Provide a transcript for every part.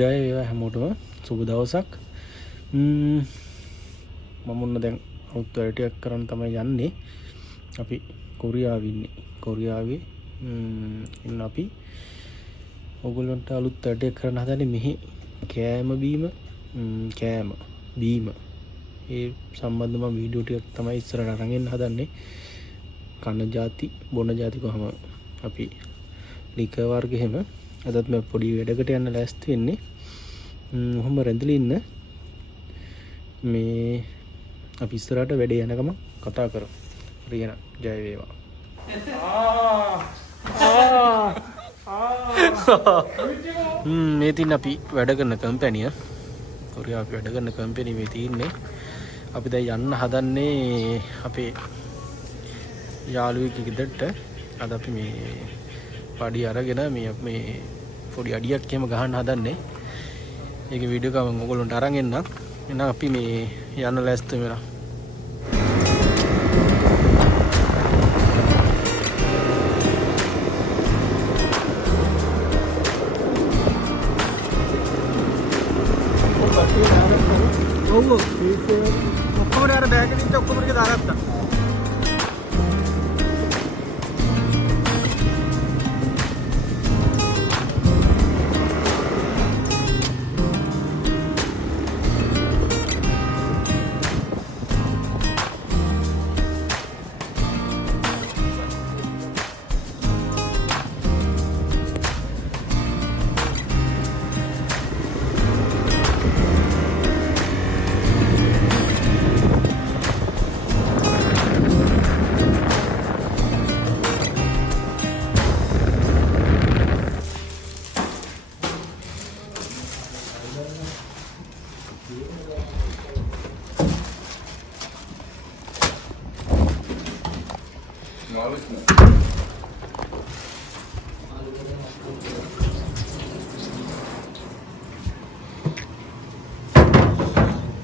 ජය වේවා හැමෝටම සුබ දවසක්. මම මොන්න දැන් අලුත් වැඩ කරන්න තමයි යන්නේ. අපි කොරියාවේ ඉන්නේ. කොරියාවේ ඉන්න අපි ඔයගොල්ලන්ට අලුත් වැඩ කරන්න හදන්නේ මෙහි කෑම බීම ඒ සම්බන්ධ මම වීඩියෝ ටිකක් තමයි ඉස්සරහට අරන් එන්න හදන්නේ. කන ಜಾති බොන ಜಾති කොහම අපි ලික වර්ග එහෙම අදත් මම පොඩි වැඩකට යන්න ලෑස්ති වෙන්නේ. ඔහොම රැඳිලා ඉන්න මේ අපි ඉස්සරහට වැඩේ යනකම කතා කරමු. හරියන ජය වේවා. මේ තින් අපි වැඩ කරන කම්පැනිය කොරියාවේ වැඩ කරන කම්පැනි මේ තින්නේ. අපි දැන් යන්න හදන්නේ අපේ යාළුවෙක් ගෙදරට. අද අපි මේ පඩි අරගෙන මේ පොඩි අඩියක් එහෙම ගහන්න හදන්නේ. ඒක වීඩියෝ එක මම ඔයගොල්ලන්ට අරන් එන්නම්. එහෙනම් අපි මේ යන්න ලෑස්ති වෙනවා. ඔව් ඔක්කොම අර බෑග් එකේ ඔක්කොම ටික දාගත්තා.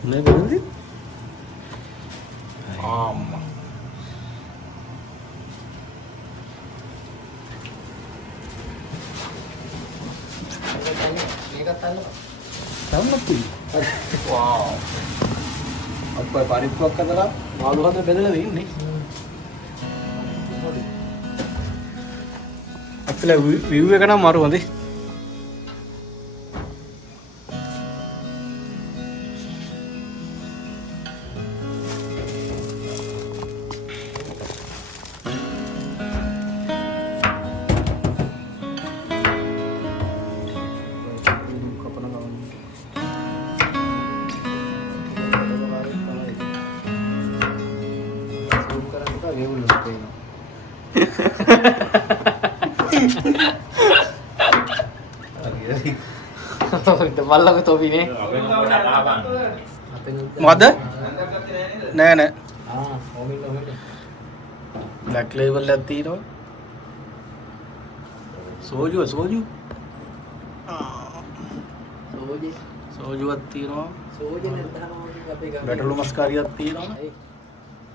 Nah, berarti sama tuh. Wow. අප්පා පරිප්පුවක් අදලා මාළු හද බෙදලා දෙන්නේ. අපිලා view එක නම් මරු හොඳයි. Malah topi nih. Mother? Nene. Black label lati no. Soju. Soje. Soju atti no. Soje netta mau apa? Betul mas kari atti no.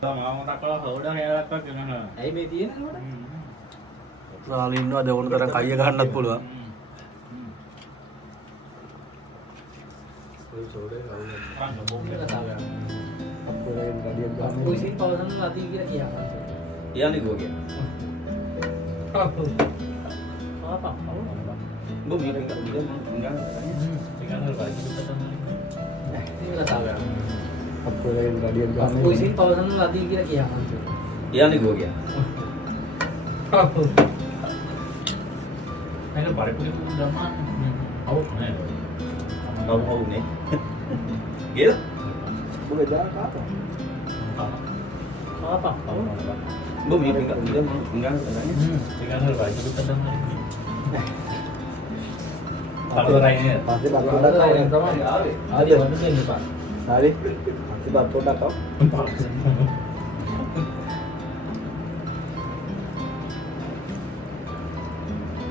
mau tak kalau udah kayak apa gimana? Ayo median kan? Soal ini ada orang terang kaya kan nak pula. Aku sih kalau sana latih kira iya kan? Iya nih gue gitu. Apa? Gue mikir dia mau tinggal lagi kita kan. Ini udah tahu ya. Apa yang tadi Aku sih kalau sana latih kira iya kan? Iya nih gue gitu. Ini balik punya udah mah. Tahu nih. Gitu. Boleh jalan apa? Apa? Gue mikir dia mau tinggal katanya. Tinggal lagi kita kan. Satu lainnya. Pasti bakal Ada ada yang sama. Ada mana sih ini Pak? Hari pasti bakal ada kau.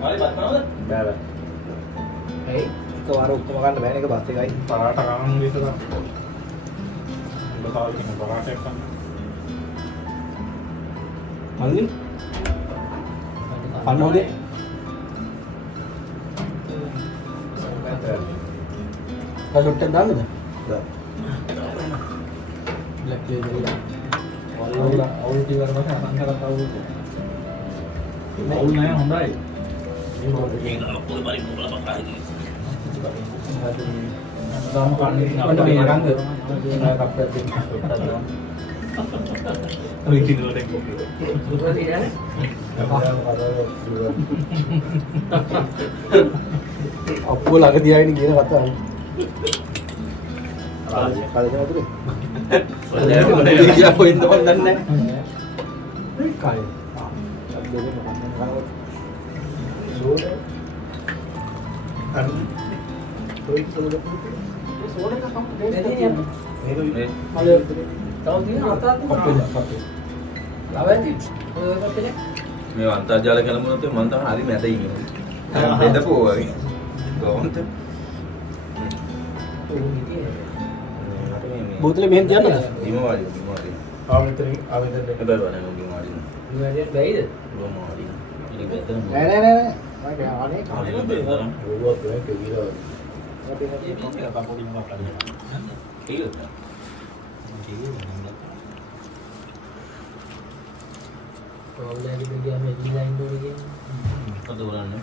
Kali bat banget. Dah. Hei, Ke warung ke makan lebih ke pasti guys. Parata kan gitu kan. Udah tahu ini parata kan. Angin? Panas deh. Kalau tendang aja. Black label. Awal tiga orang kan antara tahu. Awal nanya Hyundai. Ini nggak boleh balik berapa kali. Dalam kali ini ada yang kan? Nggak dapat Bikin dulu deh. Betul tidak? Apa lah dia ini gila kata. Kalinya apa tuh? Dia poin teman dan nih. Kali. Abdulnya makan kalau. Sudah. Kan. Tuh itu sudah putih. Sudah kan kamu. Jadi ini apa? Ini. Kalau tahu dia apa tuh? Kopi dah, kopi. Lawan sih. Kopi nih. මේ අන්තර්ජාල කලමුණත් මම තමයි හරි මැද ඉන්නේ. බෙදපුවා වගේ. කොහොමද? बोतलें मेहनत जाना था දිමවාඩි. आवेदन आवेदन හැබැයි වනේ දිමවාඩි. Kemudian bayi itu. දිමවාඩි. ඉතින් මෙතන नहीं मैं क्या आने वो तो है कि गिरा. Kalau dari bagian desain dulu ya. කවුරුන්නේ?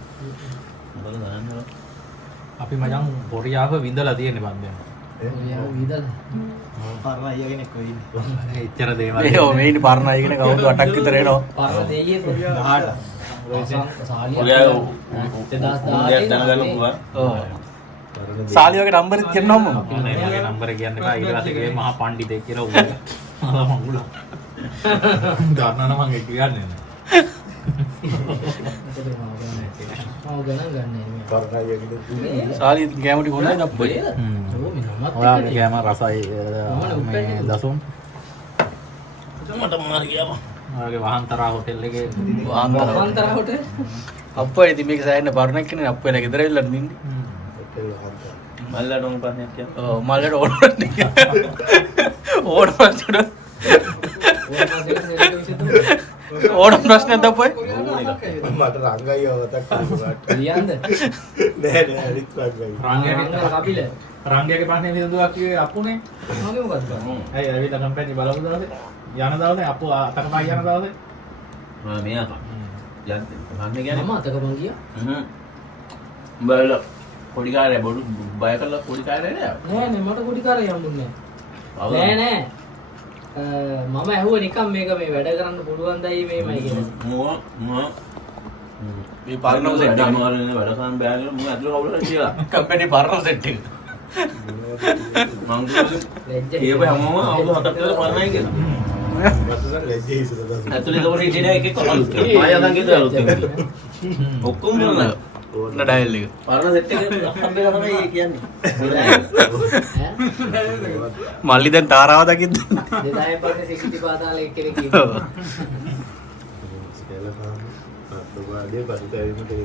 මොකද කරන්නේ? අපි මචං පොරියාව විඳලා තියෙන්නේ බන්දේ. Ya udah. parna iya kenek kau ini එච්චර දේවල්. yo main parna iya kenek kau tuh attack kita reno Parah deh ya. ada ඔයා උදයක් දැනගන්න පුළුවන්. oh सालियों के नंबर कितना हम මගේ නම්බර කියන්න එපා. ඊට පස්සේ ගේ මහා පණ්ඩිතෙක් කියලා උගල. මංගුල. දන්නා නම් මම කියන්නේ නෑ. Mau gana nih. parna iya kenek साली game di mana dah boy ඔයාගේ ගෑම රසයි මේ දසුන්. මට මොනවද කියව? ඔයාගේ වහන්තරා හොටෙල් එකේ Antara hotel. apa ini mix saya nih parna kini apa lagi kita ilan ini මල්ලට උන් ප්‍රශ්නයක් කියන්න. oh malah orang nih orang sudah orang ප්‍රශ්න apa මට රංගයි අවතක් ලියන්ද නෑ නෑ අනිත් රංගයි. රංගන කපිල රංගයාගේ පස්සේ විසඳුවක් කිව්වේ අපුනේ. මගේ මොකක්ද ඇයි ඇවිල්ලා කම්පැනි බලමු දවසේ. යන දවසේ අපු අතකමයි යන දවසේ. මෙයා යන්න ගන්න කියන්නේ මම අතක මං ගියා බල පොඩි කාර්යය බොඩු බය කරලා පොඩි කාර්යය නෑ නෑ නේ මට පොඩි කාර්යයක් හම්බුන්නේ නෑ නෑ මම ඇහුවා නිකන් මේක මේ වැඩ කරන්න පුළුවන් දයි මේමයි කියලා මේ පාරනෝ සෙට් එක අමාරුනේ වැඩ කරන්න බෑ කියලා මම අදලා කවුරුහරි කියලා කම්පැනි පරණ සෙට් එක. මං කියව හැමෝම අවුරුදු 7ක් විතර පරණයි කියලා ඇතුලේ තවර හිටියේ එකෙක් අලුත් මම යදන් ගෙදර අලුත් ඔක්කොම බලනවා ඕන ඩයල් එක. පරණ සෙට් එක හම්බෙලා තමයි ඒ කියන්නේ මල්ලි දැන් තාරාව දකිද්ද? 2000 පස්සේ 60 පාතාල එක්කෙනෙක් ඉන්නවා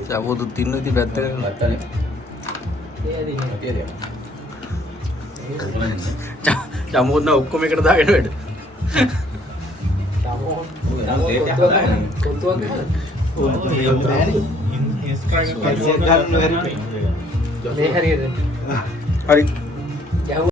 සබුදුත් ඉන්න ඉතින් පැත්තකට. බත්තනේ ඒ ඇදිනේ කටියද චමුත් නා ඔක්කොම එකට දාගෙන වැඩ. කොත්තුවක් ඉන්ස්ක්‍රයිබ් මේ හරියද හරි.